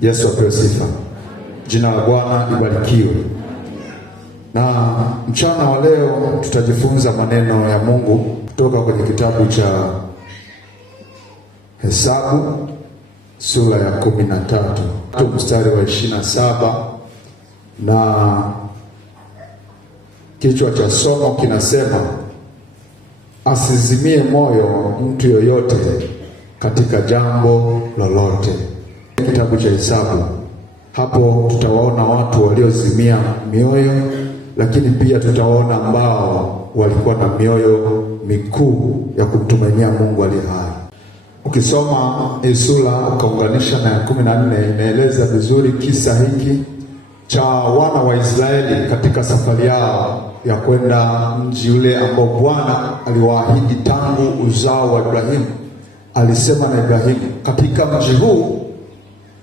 Yesu apewe sifa. Jina la Bwana libarikiwe. Na mchana wa leo tutajifunza maneno ya Mungu kutoka kwenye kitabu cha Hesabu sura ya 13 mstari wa 27, na kichwa cha somo kinasema asizimie moyo mtu yoyote katika jambo lolote. Kitabu cha Hesabu, hapo tutawaona watu waliozimia mioyo, lakini pia tutawaona ambao walikuwa na mioyo mikuu ya kumtumainia Mungu aliye hai. Ukisoma hii sura ukaunganisha na ya 14, imeeleza vizuri kisa hiki cha wana wa Israeli katika safari yao ya kwenda mji ule ambao Bwana aliwaahidi tangu uzao wa Ibrahimu. Alisema na Ibrahimu, katika mji huu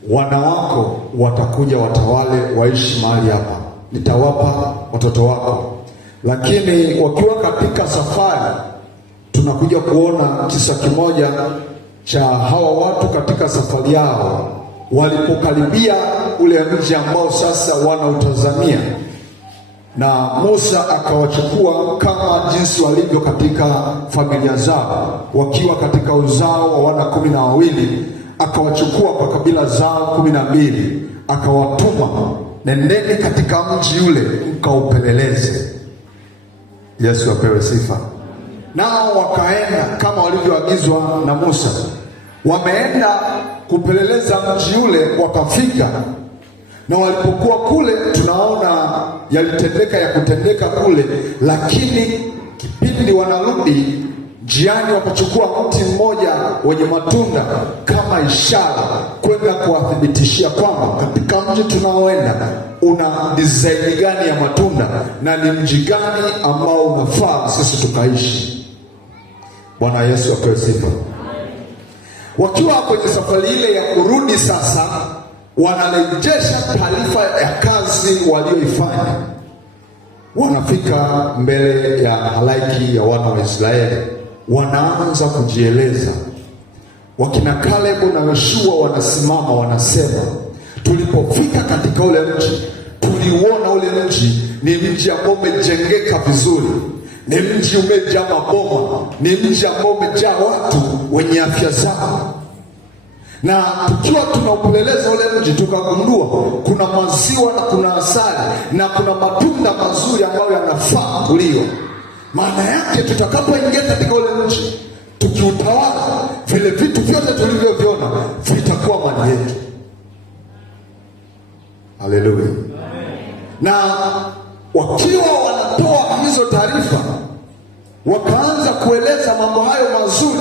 wana wako watakuja watawale, waishi mahali hapa, nitawapa watoto wako. Lakini wakiwa katika safari, tunakuja kuona kisa kimoja cha hawa watu katika safari yao, walipokaribia ule mji ambao sasa wanautazamia, na Musa akawachukua kama jinsi walivyo katika familia zao, wakiwa katika uzao wa wana 12, akawachukua kwa kabila zao 12, akawatuma, nendeni katika mji ule mkaupeleleze. Yesu apewe sifa. Nao wakaenda kama walivyoagizwa na Musa. Wameenda kupeleleza mji ule, wakafika, na walipokuwa kule tunaona yalitendeka ya kutendeka kule, lakini kipindi wanarudi njiani wakachukua mti mmoja wenye matunda kama ishara, kwenda kuwathibitishia kwamba katika mji tunaoenda una design gani ya matunda na ni mji gani ambao unafaa sisi tukaishi. Bwana Yesu apewe sifa. Wakiwa kwenye safari ile ya kurudi sasa, wanarejesha taarifa ya kazi walioifanya. Wanafika mbele ya halaiki ya wana wa Israeli, wanaanza kujieleza. Wakina Kalebu na Yoshua wanasimama, wanasema, tulipofika katika ule mji, tuliuona ule mji ni mji ambao umejengeka vizuri, ni mji umejaa maboma, ni mji ambao umejaa watu wenye afya zao. Na tukiwa tunaupeleleza ule mji, tukagundua kuna maziwa na kuna asali na kuna matunda mazuri ambayo yanafaa kuliwa. Maana yake tutakapoingia katika ule mji, tukiutawala, vile vitu vyote tulivyoviona vitakuwa mali yetu. Haleluya. Na wakiwa wanatoa hizo taarifa, wakaanza kueleza mambo hayo mazuri,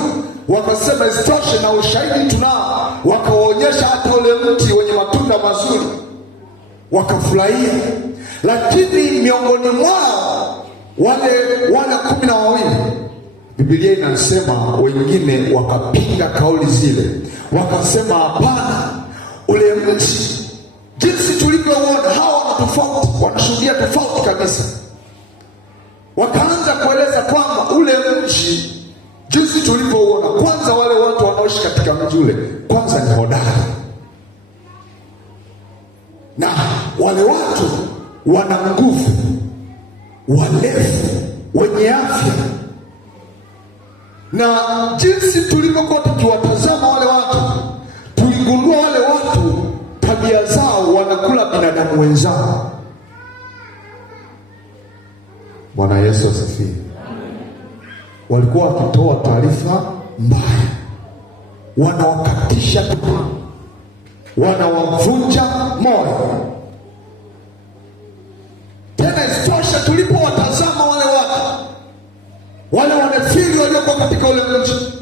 wakasema isitoshe na ushahidi tunao, wakawaonyesha hata ule mti wenye matunda mazuri, wakafurahia. Lakini miongoni mwao wale wana 12, Biblia inasema wengine wakapinga kauli zile, wakasema hapana, ule mti jinsi tulivyoona hawa na tofauti, wanashuhudia tofauti kabisa. Wakaanza kueleza kwamba ule mji jinsi tulivyoona, kwanza wale watu wanaoishi katika mji ule kwanza ni hodari, na wale watu wana nguvu, walefu, wenye afya. Na jinsi tulivyokuwa tukiwatazama wale watu, tuligundua wale watu tabia zao wanakula binadamu wenzao. Bwana Yesu asifiwe. Walikuwa wakitoa taarifa mbaya, wanawakatisha tamaa, wanawavunja moyo. Tena isitoshe, tulipowatazama wale watu, wale wanefili waliokuwa katika ule mji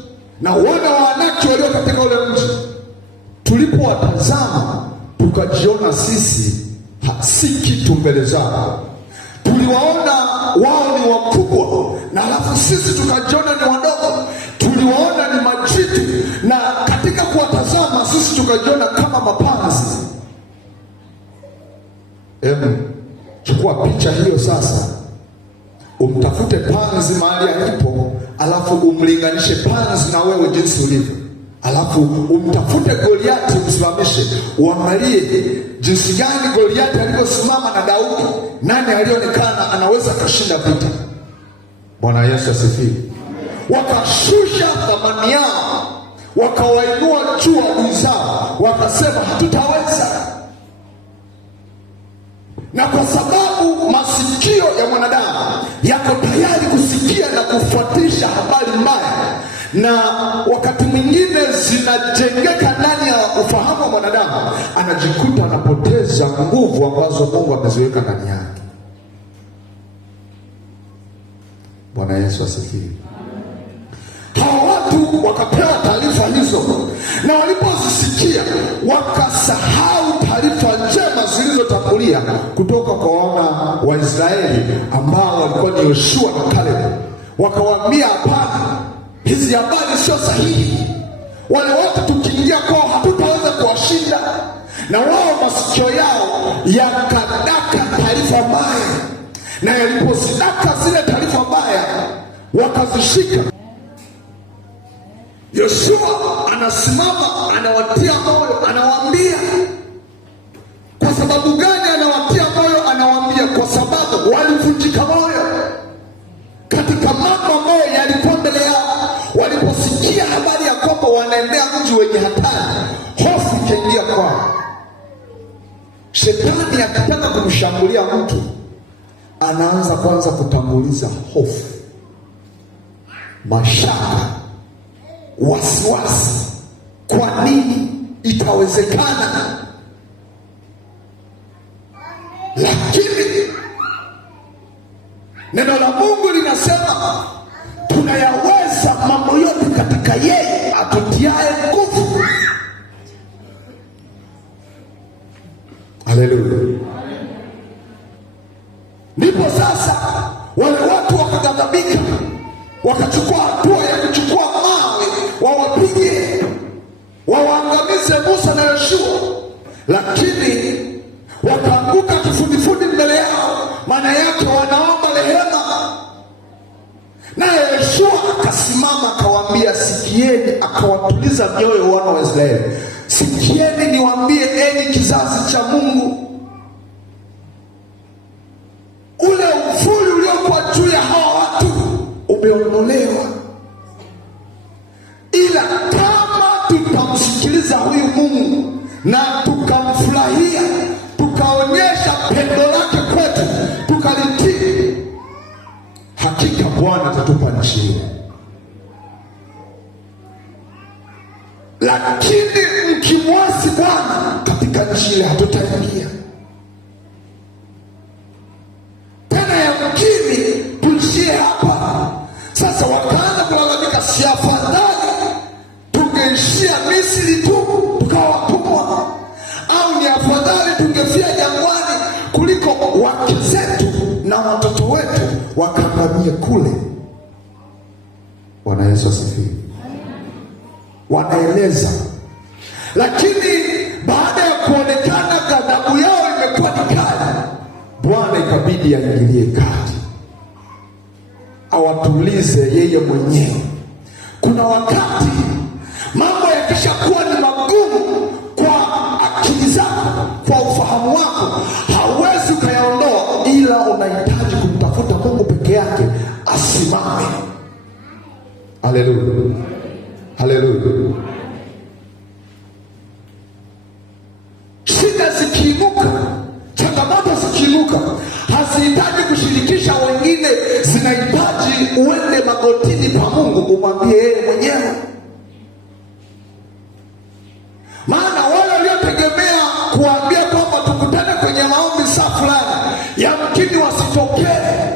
na wana wa Anaki walio katika ule mji, tulipowatazama tukajiona sisi si kitu mbele zao. Tuliwaona wao ni wakubwa, na alafu sisi tukajiona ni wadogo. Tuliwaona ni majitu, na katika kuwatazama sisi tukajiona kama mapanzi. Chukua picha hiyo sasa, umtafute panzi mahali alipo, alafu umlinganishe panzi na wewe jinsi ulivyo. alafu umtafute Goliati umsimamishe, uangalie jinsi gani Goliati alivyosimama na Daudi, nani alionekana anaweza kushinda vita. Bwana Yesu asifiwe. Wakashusha thamani yao, wakawainua juu adui zao, wakasema hatutaweza. Na kwa sababu masikio ya mwanadamu yako tayari kusikia na kufuatisha habari mbaya, na wakati mwingine zinajengeka ndani ya ufahamu wa mwanadamu, anajikuta anapoteza nguvu ambazo Mungu ameziweka ndani yake. Bwana Yesu asifiwe. Hawa watu wakapewa taarifa hizo, na walipozisikia wakasahau taarifa njema zilizotangulia kutoka kwa wana wa Israeli ambao walikuwa ni Yoshua na Caleb. Wakawaambia, hapana, hizi habari sio sahihi. Wale wote tukiingia kwao hatutaweza kuwashinda. Na wao masikio yao yakadaka taarifa mbaya, na yalipozidaka zile taarifa mbaya wakazishika. Yoshua anasimama, anawatia moyo, anawaambia. Kwa sababu gani anawatia moyo? Anawaambia kwa sababu walivunjika moyo katika mambo ambayo yalikuwa mbele yao. Waliposikia habari ya kwamba wanaendea mji wenye hatari, hofu ikaingia kwao. Shetani akitaka kumshambulia mtu, anaanza kwanza kutanguliza hofu, mashaka, wasiwasi. Kwa nini? Itawezekana. Lakini neno la Mungu linasema tunayaweza mambo yote katika yeye atutiaye nguvu. Haleluya. Ndipo sasa wale watu wakaghadhabika, wakachukua hatua ya kuchukua mawe wawapige, wawaangamize Musa na Yoshua. Lakini wakaanguka kifudifudi mbele yao, maana yake wanaomba rehema. Naye Yoshua akasimama akawaambia, sikieni, akawatuliza mioyo wana wa Israeli. Sikieni niwaambie, enyi kizazi cha Mungu, ule uvuli uliokuwa juu ya hawa watu umeondolewa. Ila kama tutamsikiliza huyu Mungu na tukamfurahia, tukaonyesha pendo lake kwetu, tukalitii, hakika Bwana atatupa nchi hiyo. Lakini mkimwasi Bwana, katika nchi ile hatutaingia tena. Yamkini tuishie hapa. Sasa wakaanza kulalamika, si afadhali tungeishia Misri tu tukawa watumwa, au ni afadhali tungefia jangwani kuliko wake zetu na watoto wetu wakaangamie kule. Bwana Yesu asifiwe. Wanaeleza, lakini baada ya kuonekana ghadhabu yao imekuwa ni kali, Bwana ikabidi aingilie kati, awatulize yeye mwenyewe. Kuna wakati mambo yakishakuwa ni magumu kwa akili zako, kwa ufahamu wako, hauwezi ukayaondoa, ila unahitaji kumtafuta Mungu peke yake asimame. Haleluya. Haleluya. Shida zikiinuka, changamoto zikiinuka, hazihitaji kushirikisha wengine, zinahitaji uende magotini pa Mungu umwambie yeye mwenyewe. Maana wale waliotegemea kuambia kwamba tukutane kwenye maombi saa fulani, yamkini wasitokee.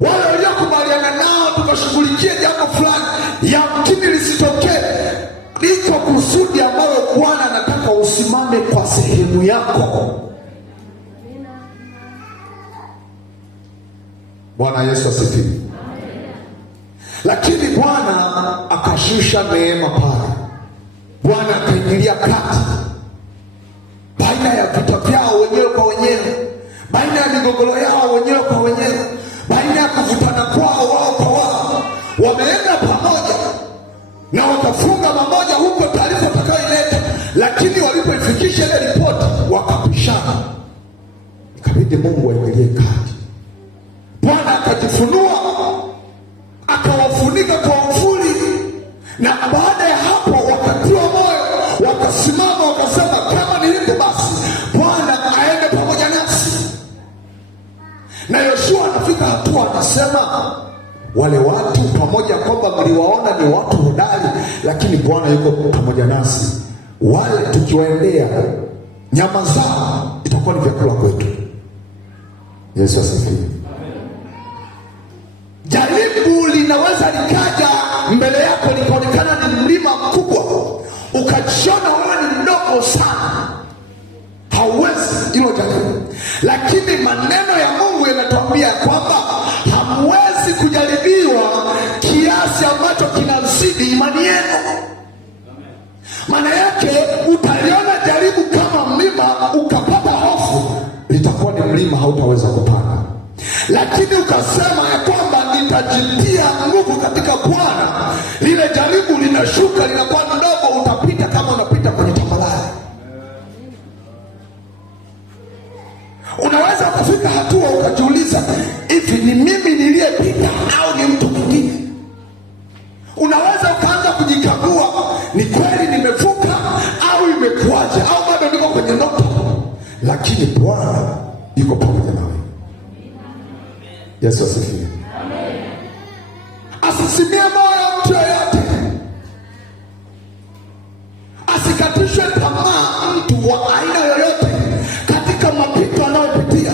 Wale waliokubaliana nao tukashughulikia jambo fulani, yamkini lisitokee. Liko kusudi ambalo Bwana anataka usimame kwa sehemu yako. Bwana Yesu asifiwe. Lakini Bwana akashusha neema pale. Bwana akaingilia kati baina ya vita vyao wenyewe kwa wenyewe, baina ya migogoro yao wenyewe kwa wenyewe, baina ya kuvutana kwao wao kwa wao. Wameenda pamoja na lakini walipoifikisha ile ripoti wakapishana, ikabidi Mungu aingilie kati. Bwana akajifunua, akawafunika kwa uvuli, na baada ya hapo wakatiwa moyo, wakasimama wakasema, kama ni hivyo basi Bwana aende pamoja nasi. Na Yoshua anafika hatua anasema, wale watu pamoja kwamba mliwaona ni watu hodari, lakini Bwana yuko pamoja nasi. Wale tukiwaendea, nyama zao itakuwa ni vyakula kwetu. Yesu asifiwe. Jaribu linaweza likaja mbele yako likaonekana ni mlima mkubwa, ukajiona wewe ni mdogo sana, hauwezi hilo jaribu. Lakini maneno ya Mungu yanatuambia kwamba hamwezi kujaribiwa kiasi ambacho kinazidi imani yenu. Maana yake utaliona jaribu kama mlima, ukapata hofu, litakuwa ni mlima, hautaweza kupanda. Lakini ukasema ya kwamba nitajitia nguvu katika Bwana, lile jaribu linashuka, linakuwa ndogo, utapita kama unapita kwenye tambarare. Unaweza kufika hatua ukajiuliza, hivi ni mimi niliyepita au ni mtu mwingine? Unaweza ukaanza kujikagua, ni kweli nimevuka au imekuaje, au bado niko kwenye ndoto? Lakini Bwana yuko pamoja nawe. Yesu asifiwe. Asisimie moyo mtu yoyote, asikatishwe tamaa mtu wa aina yoyote katika mapito anayopitia,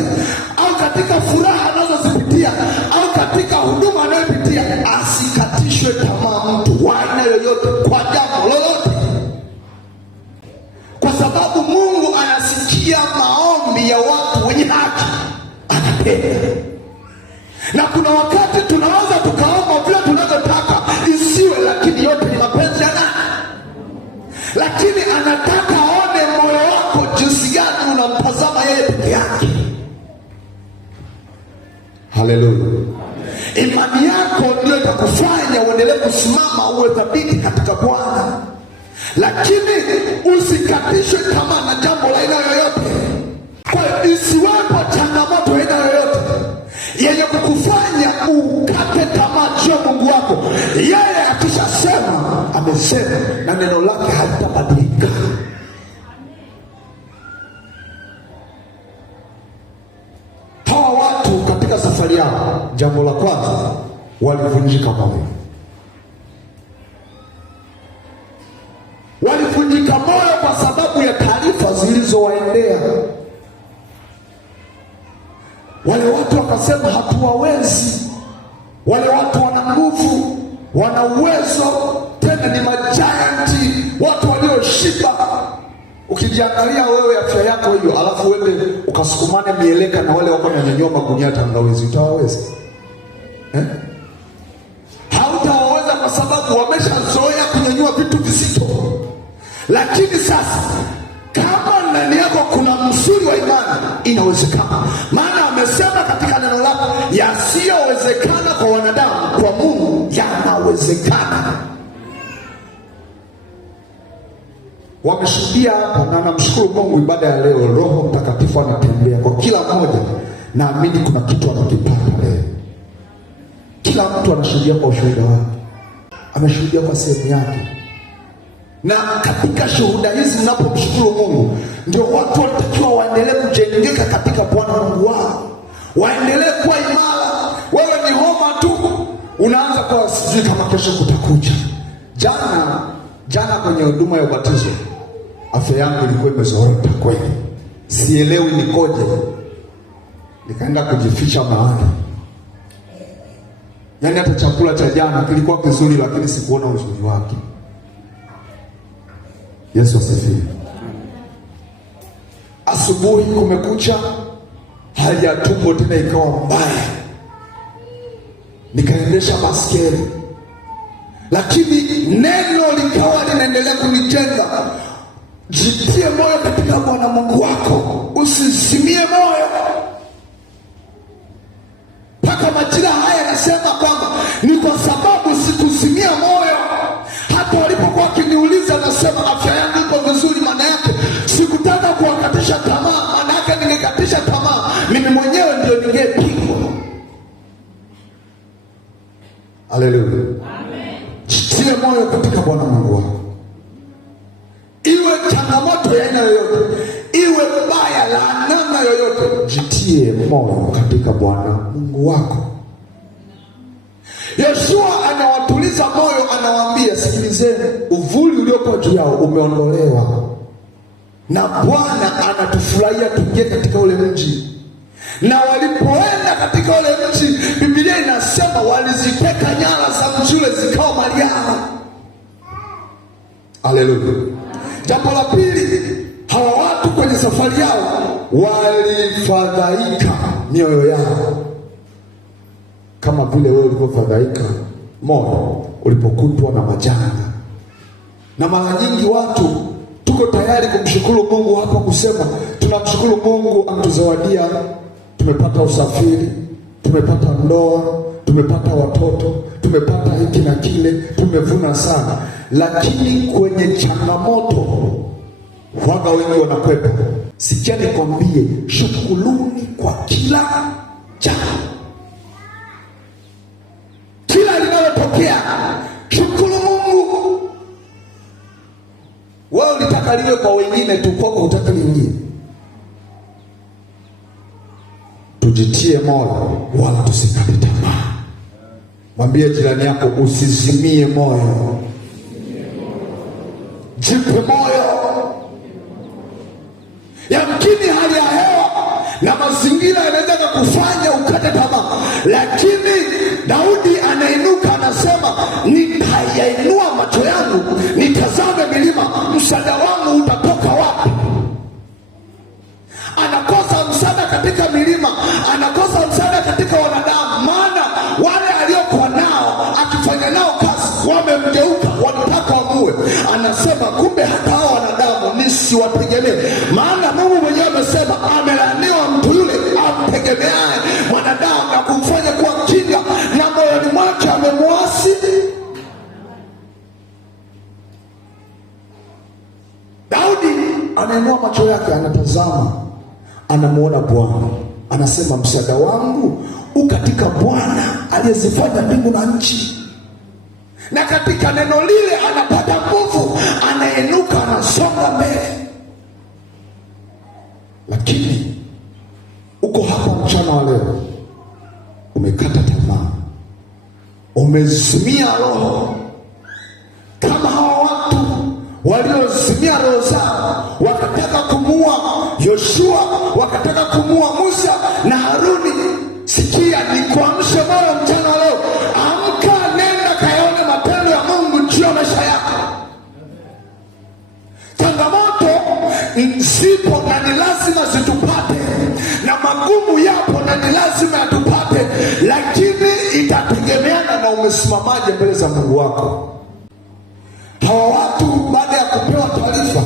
au katika furaha anazozipitia, au katika huduma anayopitia. Asikatishwe tamaa mtu wa aina yoyote kwa jambo lolote, kwa sababu Mungu anasikia maombi ya watu wenye haki, anapenda. Na kuna wakati tunaweza tukaomba vile tunavyotaka isiwe, lakini yote ni mapenzi ya nani? Lakini anataka aone moyo wako jinsi gani unamtazama yeye peke yake. Haleluya. Imani yako ndio itakufanya uendelee kusimama, uwe thabiti katika Bwana. Lakini usikatishwe tamaa na jambo la aina yoyote. Kwa isiwepo changamoto aina yoyote yenye kukufanya ukate tamaa juu ya Mungu wako. Yeye akishasema amesema, na neno lake halitabadilika. Hawa watu katika safari yao, jambo la kwanza, walivunjika moyo. Walivunjika moyo kwa sababu ya taarifa zilizowaendea. Wale watu wakasema hatuwawezi. Wale watu wana nguvu, wana uwezo, tena ni majianti, watu walioshiba. Ukijiangalia wewe afya yako hiyo, alafu uende ukasukumane mieleka na wale wako wananyanyua magunia tangawizi, utawaweza? Hautawaweza, kwa sababu wameshazoea kunyanyua vitu vizito. Lakini sasa kama ndani yako kuna msuri wa imani, inawezekana. Maana amesema katika neno lake, yasiyowezekana kwa wanadamu kwa Mungu yanawezekana. Wameshuhudia hapa, na namshukuru Mungu, ibada ya leo Roho Mtakatifu anatembea kwa kila mmoja. Naamini kuna kitu anakipata leo. Kila mtu anashuhudia kwa ushuhuda wake, ameshuhudia kwa sehemu yake. Na katika shuhuda hizi, mnapomshukuru Mungu, ndio watu wanatakiwa waendelee kujengeka katika Bwana Mungu wao, waendelee kuwa imara. Wewe ni homa tu, unaanza kwa sijui kama kesho kutakuja. Jana kwenye huduma ya ubatizo, afya yangu ilikuwa imezorota kweli, sielewi nikoje. Nikaenda kujificha mahali, yaani hata chakula cha jana kilikuwa kizuri, lakini sikuona uzuri wake. Yesu asifiwe. Asubuhi kumekucha, hali ya tumbo tena ikawa mbaya. Nikaendesha baskeli, lakini neno likawa linaendelea kunijenga. Jitie moyo katika Bwana Mungu wako, usisimie moyo. Mpaka majira haya nasema kwamba ni kwa sababu sikusimia moyo. Hata walipokuwa wakiniuliza, nasema afya yangu iko vizuri, maana yake Haleluya. Jitie moyo katika Bwana Mungu wako. Iwe changamoto ya aina yoyote, iwe baya la namna yoyote, jitie moyo katika Bwana Mungu wako. Yoshua anawatuliza moyo, anawaambia, sikilizeni, uvuli uliokuwa juu yao umeondolewa, na Bwana anatufurahia tuingie katika ule mji. Na walipoenda katika ule mji, Biblia inasema waliziteka nyara za mji ule zikawa mali yao. Haleluya. Jambo la pili, hawa watu kwenye safari yao walifadhaika mioyo yao, kama vile wewe ulivyofadhaika moyo ulipokutwa na majanga. Na mara nyingi watu tuko tayari kumshukuru Mungu hapa, kusema tunamshukuru Mungu ametuzawadia, tumepata usafiri, tumepata ndoa, tumepata watoto, tumepata hiki na kile, tumevuna sana. Lakini kwenye changamoto waga wengi wanakwepa. Sikia nikwambie, shukuruni kwa kila jambo. Kila linalotokea shukuru Mungu. Wewe ulitaka liwe kwa wengine tu, kwako hutaki liingie. Tujitie moyo wala tusikate tamaa. Mwambie jirani yako, usizimie moyo. Jipe moyo. Yamkini hali ya hewa na mazingira yanaweza kukufanya ukate tamaa, lakini Daudi anainuka, anasema, nitayainua macho yangu nitazame milima, msaada wangu utatoka wapi? Anakosa msaada katika milima, anakosa msaada katika wanadamu, maana wale aliokuwa nao akifanya nao kazi wamemgeuka, wanataka wamue. Anasema kumbe hata hao wanadamu nisiwategemee, maana Mungu mwenyewe amesema, amelaaniwa mtu yule amtegemeaye mwanadamu na kumfanya kuwa kinga, na moyoni mwake amemwasi. Daudi anainua macho yake, anatazama, anamuona Bwana, anasema msaada wangu katika Bwana aliyezifanya mbingu na nchi. Na katika neno lile anapata nguvu, anainuka, anasonga mbele. Lakini uko hapa mchana wa leo, umekata tamaa, umezimia roho, kama hawa watu waliozimia roho zao, wakataka kumuua Yoshua, wakataka kumuua Musa na Haruni. Sikia, nikuamshe moyo mchana wa leo. Amka, nenda kayaone matendo ya Mungu juu ya maisha yako. Changamoto zipo na ni lazima zitupate, na magumu yapo na ni lazima yatupate, lakini itategemeana na umesimamaje mbele za Mungu wako. Hawa watu baada ya kupewa taarifa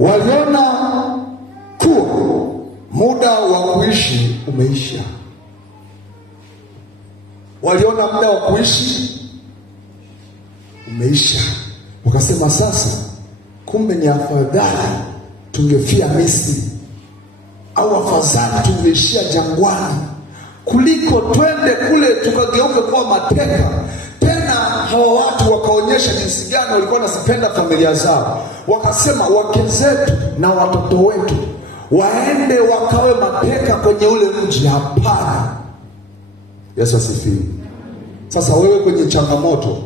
waliona kuwa muda wa kuishi umeisha. Waliona muda wa kuishi umeisha, wakasema sasa, kumbe ni afadhali tungefia Misri, au afadhali tungeishia jangwani, kuliko twende kule tukageuke kuwa mateka. Tena hawa watu wakaonyesha jinsi gani walikuwa wanazipenda familia zao. Wakasema wake zetu na watoto wetu waende wakawe mateka kwenye ule mji. Hapana. Yesu asifiwe. Sasa wewe kwenye changamoto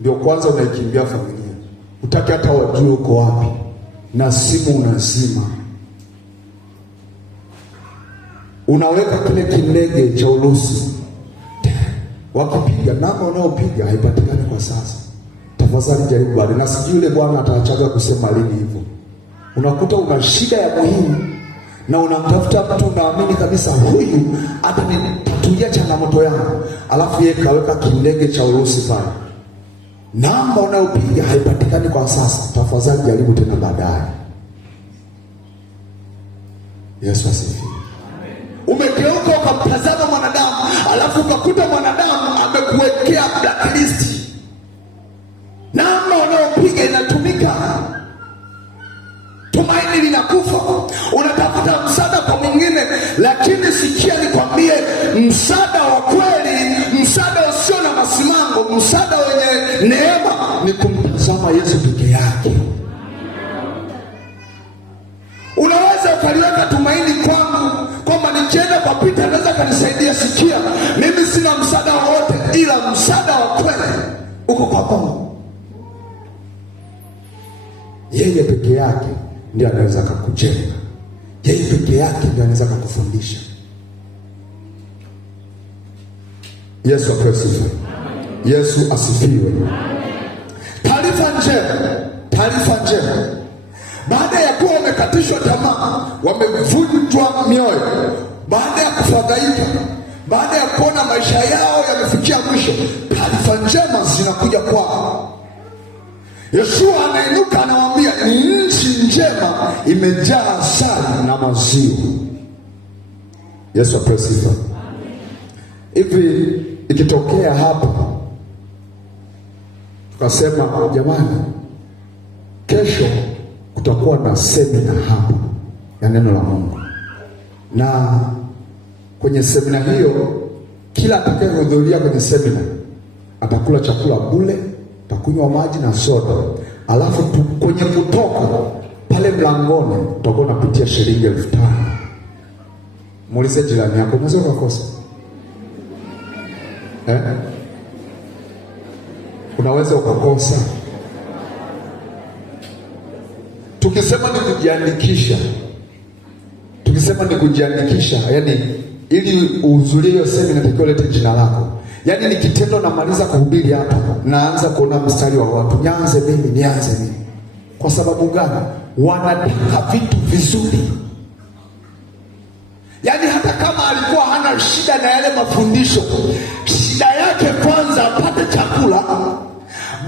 ndio kwanza unaikimbia familia, utaki hata wajue uko wapi, na simu unazima, unaweka kile kindege cha Urusi, wakipiga namba unaopiga haipatikani kwa sasa. Tafadhali jaribu bado, na sijui yule bwana ataachaga kusema lini hivyo. Unakuta una shida ya muhimu na unamtafuta mtu unaamini kabisa huyu atanitatulia changamoto yangu, alafu yeye kaweka kindege cha Urusi pale, namba unayopiga haipatikani kwa sasa. Tafadhali jaribu tena baadaye. Yesu asifiwe. Umegeuka ukamtazama mwanadamu, alafu ukakuta mwanadamu amekuwekea blacklist. Namba unayopiga inatumika, tumaini linakufa, unatafuta msaada kwa mwingine. Lakini sikia nikwambie, msaada wa kweli, msaada usio na masimango mambo, msaada wenye neema ni kumtazama Yesu peke yake. Unaweza ukaliweka tumaini kwangu kwamba nikienda kwa Pita anaweza kanisaidia. Sikia, mimi sina msaada wowote, ila msaada wa kweli uko kwa Mungu. Yeye peke yake ndiye anaweza kukujenga. Yeye peke yake ndiye anaweza kukufundisha. Yesu asifiwe. Yesu asifiwe. Taarifa njema. Baada ya kuwa wamekatishwa tamaa, wamevunjwa mioyo, baada ya kufadhaika, baada ya kuona maisha yao yamefikia mwisho, taarifa njema zinakuja kwao. Yeshua anainuka anawaambia, ni nchi njema imejaa asali na maziwa. Yesu asifiwe. Hivi ikitokea hapa tukasema, jamani, kesho kutakuwa na semina hapa ya neno la Mungu, na kwenye semina hiyo kila atakayehudhuria kwenye semina atakula chakula bure, atakunywa maji na soda, alafu kwenye kutoka pale mlangoni utakuwa unapitia shilingi 5,000. Muulize jirani yako, unaweza kukosa? Unaweza ukakosa. Tukisema ni kujiandikisha, yani ili uhudhurie hiyo semina inatakiwa ulete jina lako. Yani ni kitendo, namaliza kuhubiri hapa naanza kuona mstari wa watu, nianze mimi. Kwa sababu gani? Wanataka vitu vizuri. Yani hata kama alikuwa hana shida na yale mafundisho, shida yake kwanza apate chakula.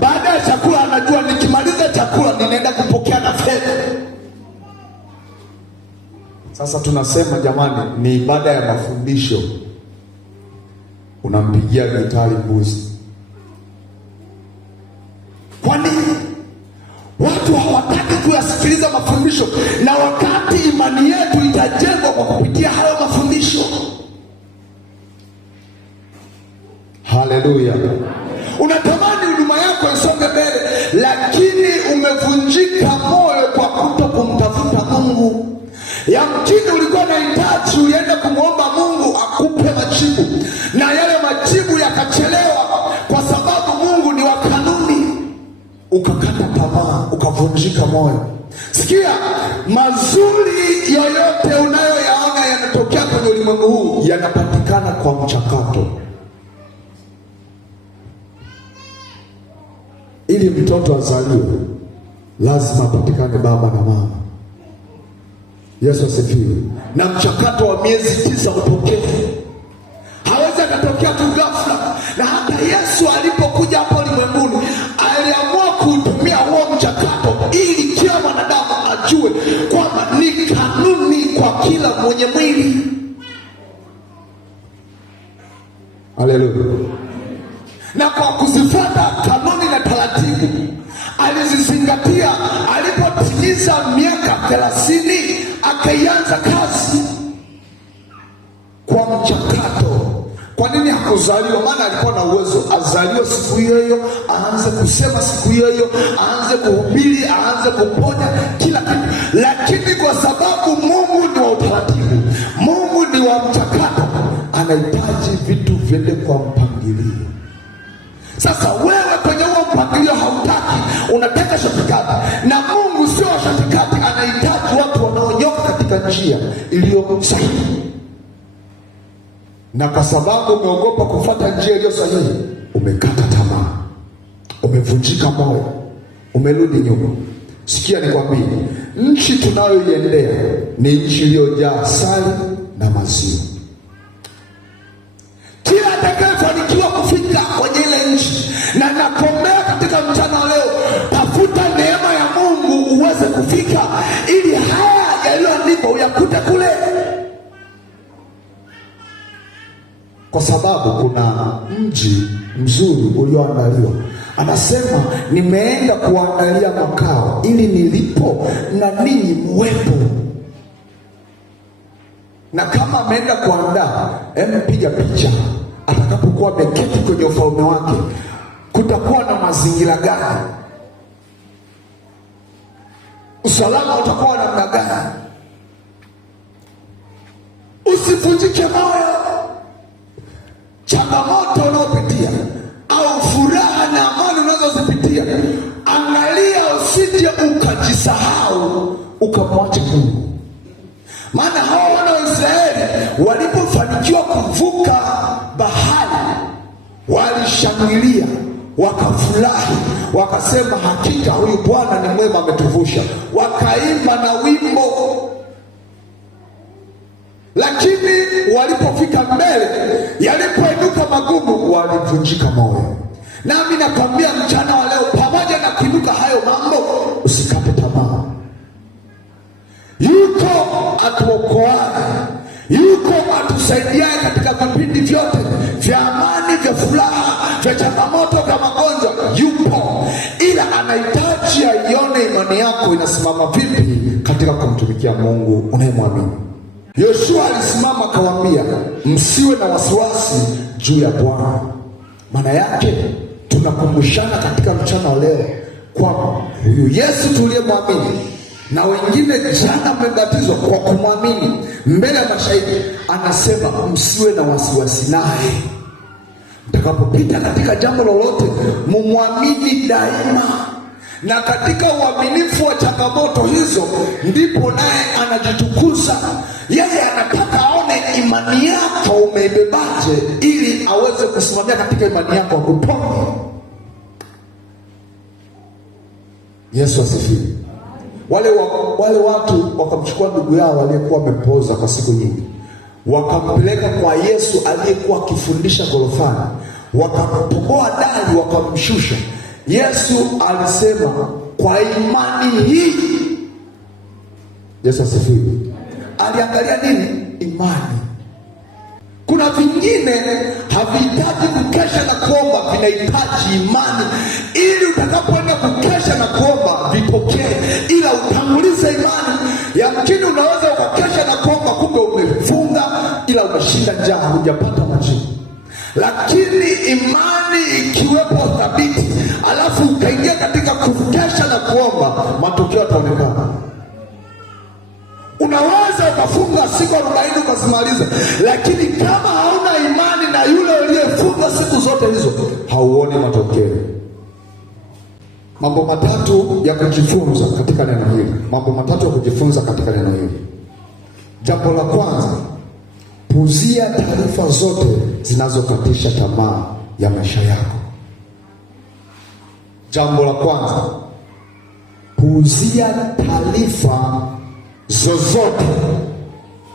Baada ya chakula anajua nikimaliza chakula ninaenda kupokea na fedha. Sasa tunasema jamani, ni ibada ya mafundisho. Unampigia gitari mbuzi. Kwa nini? Watu hawataki kuyasikiliza mafundisho, na wakati imani yetu itajengwa kwa kupitia hayo mafundisho. Haleluya. Unatamani huduma yako isonge mbele, lakini umevunjika moyo kwa kuto kumtafuta Mungu. Yamkini ulikuwa unahitaji uende kumwomba Mungu akupe majibu, na yale majibu yakachelewa kwa sababu Mungu ni wa kanuni. Ukakata tamaa, ukavunjika moyo. Sikia, mazuri yoyote unayoyaona yanatokea kwenye ulimwengu huu yanapatikana kwa mchakato. Ili mtoto azaliwe lazima apatikane baba na mama. Yesu asifiwe. Na mchakato wa miezi 9 utokee. Hawezi akatokea tu ghafla. Na hata Yesu alipokuja hapa ulimwenguni aliamua kutumia huo mchakato ili kila mwanadamu ajue kwamba ni kanuni kwa kila mwenye mwili. Haleluya. Na kwa kuzifuata kanuni na taratibu alizizingatia, alipotimiza miaka 30 akaianza kazi kwa mchakato. Kwa nini hakuzaliwa? Maana alikuwa na uwezo, azaliwe siku hiyo, aanze kusema siku hiyo, aanze kuhubiri, aanze kuponya kila kitu. Lakini kwa sababu Mungu ni wa utaratibu, Mungu ni wa mchakato, anahitaji vitu viende kwa mpangilio. Sasa wewe kwenye huo mpangilio hautaki, unataka shortcut. Na Mungu sio shortcut, anahitaji watu wanaonyoka katika njia iliyo sahihi. Na kwa sababu umeogopa kufuata njia iliyo sahihi, umekata tamaa, umevunjika moyo, umerudi nyuma. Sikia nikwambie, nchi tunayoiendea ni nchi iliyojaa asali na maziwa. Kila atakayefanikiwa kufika kwenye ile nchi, na nakuombea katika mchana leo, tafuta neema ya Mungu uweze kufika, ili haya yaliyoandikwa uyakute kule. Kwa sababu kuna mji mzuri ulioandaliwa. Anasema, nimeenda kuandalia makao ili nilipo na ninyi muwepo. Na kama ameenda kuandaa, piga picha atakapokuwa ameketi kwenye ufalme wake. kutakuwa na mazingira gani? Usalama utakuwa namna gani? Usivunjike moyo. Changamoto unaopitia au furaha na amani unazozipitia, angalia usije ukajisahau ukamwacha Mungu. Maana hao wana wa Israeli walipofanikiwa kuvuka bahari, walishangilia, wakafurahi, wakasema hakika huyu Bwana ni mwema, ametuvusha. Wakaimba na wimbo. Lakini walipofika mbele, yalipoinuka magumu, walivunjika moyo. Nami nakwambia mchana wa leo, pamoja na kuinuka hayo mambo, usikate tamaa. Yuko atuokoaye, yuko atusaidiaye katika vipindi vyote vya amani, vya furaha, vya changamoto, vya magonjwa. Yupo, ila anahitaji aione imani yako inasimama vipi katika kumtumikia Mungu unayemwamini. Yoshua alisimama akawaambia, msiwe na wasiwasi juu ya Bwana. Maana yake tunakumbushana katika mchana wa leo kwa huyu Yesu tuliyemwamini, na wengine jana mmebatizwa kwa kumwamini mbele ya mashahidi, anasema msiwe na wasiwasi naye. Mtakapopita katika jambo lolote, mumwamini daima, na katika uaminifu wa changamoto hizo ndipo naye anajitukuza. Yeye anataka aone imani yako umeibebaje, ili aweze kusimamia katika imani yako akuponye. Yesu asifiwe. Wale watu wakamchukua ndugu yao aliyekuwa amepoza kwa siku nyingi, wakampeleka kwa Yesu aliyekuwa akifundisha gorofani, wakamtoboa dari, wakamshusha. Yesu alisema kwa imani hii. Yesu asifiwe. Aliangalia nini? Imani. Kuna vingine havihitaji kukesha na kuomba, vinahitaji imani, ili utakapoenda kukesha na kuomba vipokee, ila utangulize imani. Yamkini unaweza ukakesha na kuomba, kumbe umefunga, ila umeshinda njaa, hujapata majibu. Lakini imani ikiwepo thabiti, alafu ukaingia katika kukesha na kuomba, matokeo yataonekana. Unaweza ukafunga siku 40 ukazimaliza, lakini kama hauna imani na yule uliyefunga siku zote hizo, hauoni matokeo. Mambo matatu ya kujifunza katika neno hili. Mambo matatu ya kujifunza katika neno hili. Jambo la kwanza, puuzia taarifa zote zinazokatisha tamaa ya maisha yako. Jambo la kwanza, puuzia taarifa zozote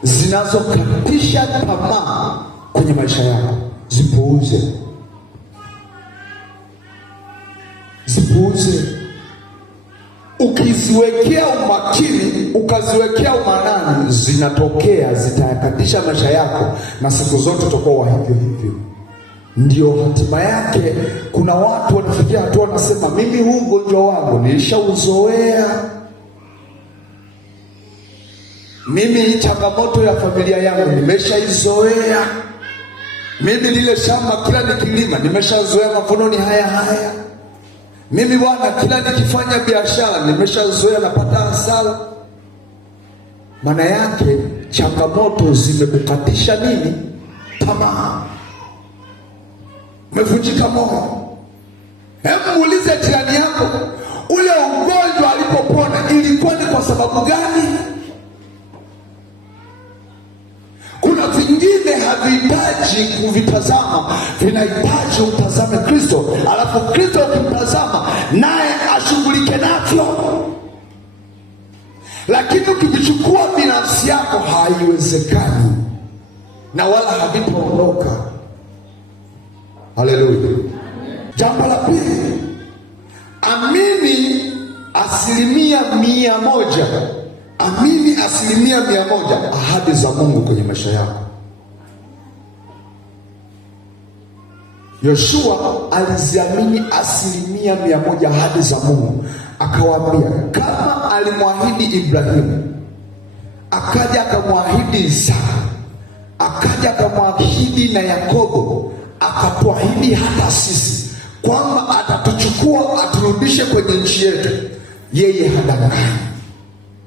zinazokatisha tamaa kwenye maisha yako. Zipuuze. Ukiziwekea umakini, ukaziwekea umanani, zinatokea, zitayakatisha maisha yako, na siku zote utakuwa hivyo hivyo. Ndio hatima yake. Kuna watu wanafikia hatua wanasema, mimi huu ugonjwa wangu nilishauzoea, mimi changamoto ya familia yangu nimeshaizoea, mimi lile shamba kila nikilima nimeshazoea mavunoni haya, mimi bwana kila nikifanya biashara nimeshazoea napata hasara. Maana yake changamoto zimekukatisha nini? Tamaa. Umevunjika moyo. Hebu muulize jirani yako, ule ugonjwa alipopona ilikuwa ni kwa sababu gani? Kuna vingine havihitaji kuvitazama, vinahitaji utazame Kristo, alafu Kristo ukimtazama naye ashughulike navyo. Lakini ukivichukua binafsi yako, haiwezekani na wala havitaondoka. Haleluya. Jambo la pili, amini 100%. Amini 100% ahadi za Mungu kwenye maisha yako. Yoshua aliziamini 100% ahadi za Mungu. Akawaambia, kama alimwahidi Ibrahimu, akaja akamwahidi Isaka, akaja akamwahidi na Yakobo, akatuahidi hata sisi. kwamba atatuchukua aturudishe kwenye nchi yetu, yeye hadanganyi,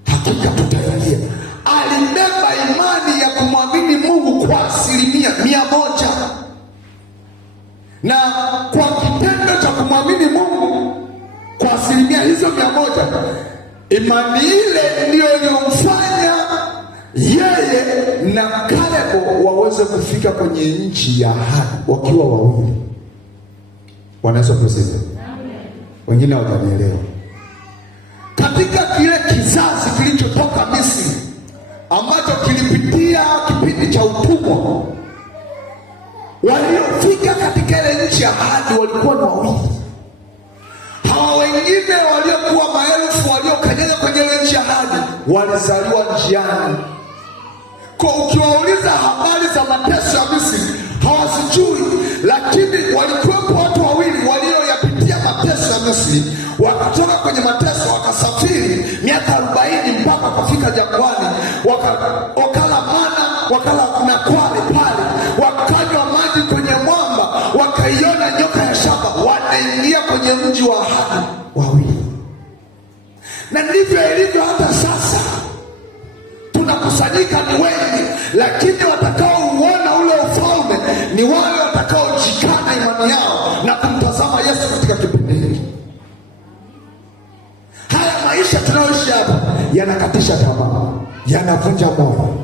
hakika tutaingia. Alibeba imani ya kumwamini Mungu kwa 100%, na kwa kitendo cha kumwamini Mungu kwa 100%, imani ile ndiyo iliyomfanya yeye na Kaleb waweze kufika kwenye nchi ya ahadi wakiwa wawili. Wanaweza kusema wengine hawatanielewa. Katika kile kizazi kilichotoka Misri ambacho kilipitia kipindi cha utumwa, waliofika katika ile nchi ya ahadi walikuwa ni wawili. Hawa wengine waliokuwa maelfu waliokanyaga kwenye ile nchi ya ahadi walizaliwa njiani. Kwa ukiwauliza habari za mateso ya Misri hawasijui, lakini walikuwepo watu wawili walioyapitia mateso ya Misri, wakatoka kwenye mateso wakasafiri miaka 40 mpaka kufika jangwani, wakala mana, wakala na kwale pale, wakanywa maji kwenye mwamba, wakaiona nyoka ya shaba, wanaingia kwenye mji wa ahadi wawili. Na ndivyo ilivyo hata sasa. Tunakusanyika ni wengi, lakini watakaouona ule ufalme ni wale watakaojikana imani yao na kumtazama Yesu katika kipindi hiki. Haya maisha tunayoishi hapa yanakatisha tamaa, yanavunja moyo.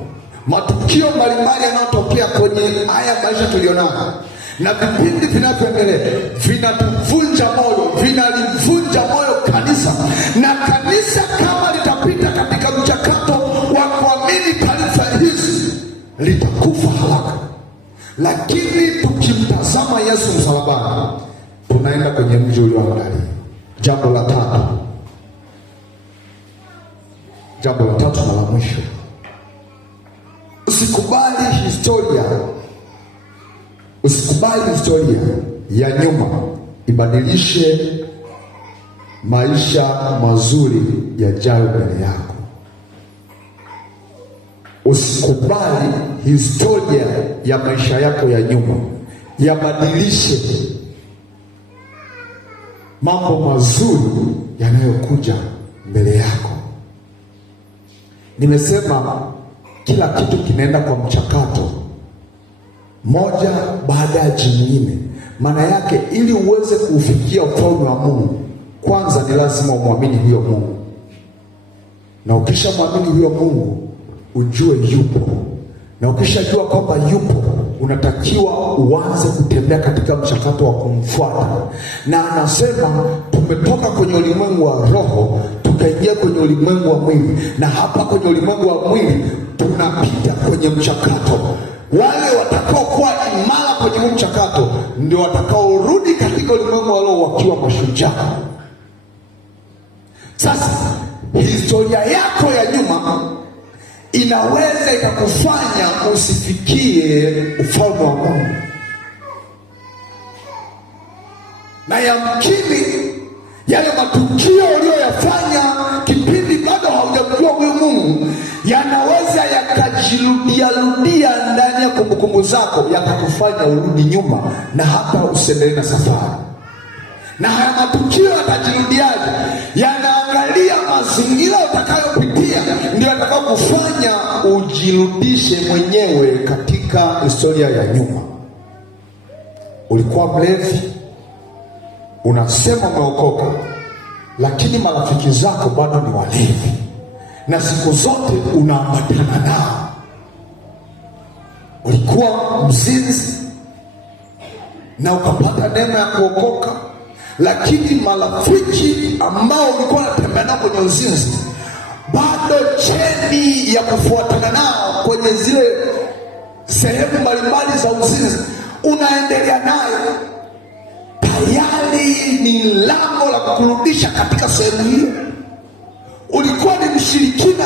Matukio mbalimbali yanayotokea kwenye haya maisha tulionayo na vipindi vinavyoendelea vinatuvunja moyo, vinalivunja moyo kanisa. Na kanisa kama litapita katika mchakato wa kuamini taarifa hizi litakufa haraka, lakini tukimtazama Yesu msalabani tunaenda kwenye mji ulioandaliwa. Jambo la tatu na la mwisho, usikubali historia ya nyuma ibadilishe maisha mazuri yajayo mbele yako. Usikubali historia ya maisha yako ya nyuma yabadilishe mambo mazuri yanayokuja mbele yako. Nimesema kila kitu kinaenda kwa mchakato moja baada ya jingine. Maana yake ili uweze kufikia ufalme wa Mungu, kwanza ni lazima umwamini huyo Mungu, na ukisha mwamini huyo Mungu ujue yupo, na ukishajua kwamba yupo unatakiwa uanze kutembea katika mchakato wa kumfuata. Na anasema tumetoka kwenye ulimwengu wa roho tukaingia kwenye ulimwengu wa mwili, na hapa kwenye ulimwengu wa mwili tunapita kwenye mchakato. Wale watakaokuwa imara kwenye huu mchakato ndio watakaorudi katika ulimwengu wa roho wakiwa mashujaa. Sasa historia yako ya nyuma inaweza ikakufanya usifikie ufalme wa Mungu, na yamkini yale matukio uliyoyafanya kipindi bado haujamjua huyu Mungu yanaweza yakajirudia ndani ya kumbukumbu zako, yakakufanya urudi nyuma na hata usiendelee na safari. Na haya matukio yatajirudiaje? Yanaangalia mazingira utakayopitia ndio yatakayokufanya ujirudishe mwenyewe katika historia ya nyuma. Ulikuwa mlevi, unasema umeokoka, lakini marafiki zako bado ni walevi na siku zote unaambatana nao. Ulikuwa mzinzi na ukapata neema ya kuokoka, lakini marafiki ambao ulikuwa unatembea nao kwenye uzinzi, bado cheni ya kufuatana nao kwenye zile sehemu mbalimbali za uzinzi unaendelea nayo. Tayari ni lango la kukurudisha katika sehemu hiyo. Ulikuwa ni mshirikina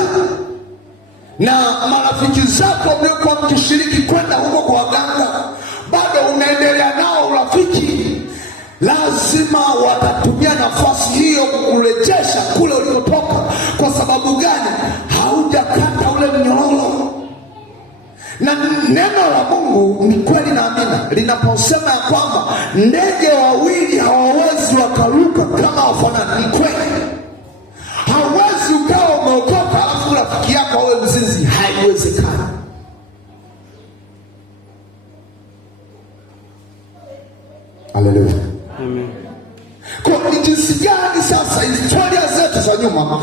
na marafiki zako mliokuwa mkishiriki kwenda huko kwa waganga, bado unaendelea nao urafiki. Lazima watatumia nafasi hiyo kukurejesha kule ulikotoka. Kwa sababu gani? Haujakata ule mnyororo. Na neno la Mungu ni kweli na amina linaposema ya kwamba ndege wawili hawa hawafanani. Ni kweli, hauwezi ukawa umeokoka alafu rafiki yako awe mzinzi, haiwezekani. Haleluya, amen. Kwa jinsi gani sasa historia zetu za nyuma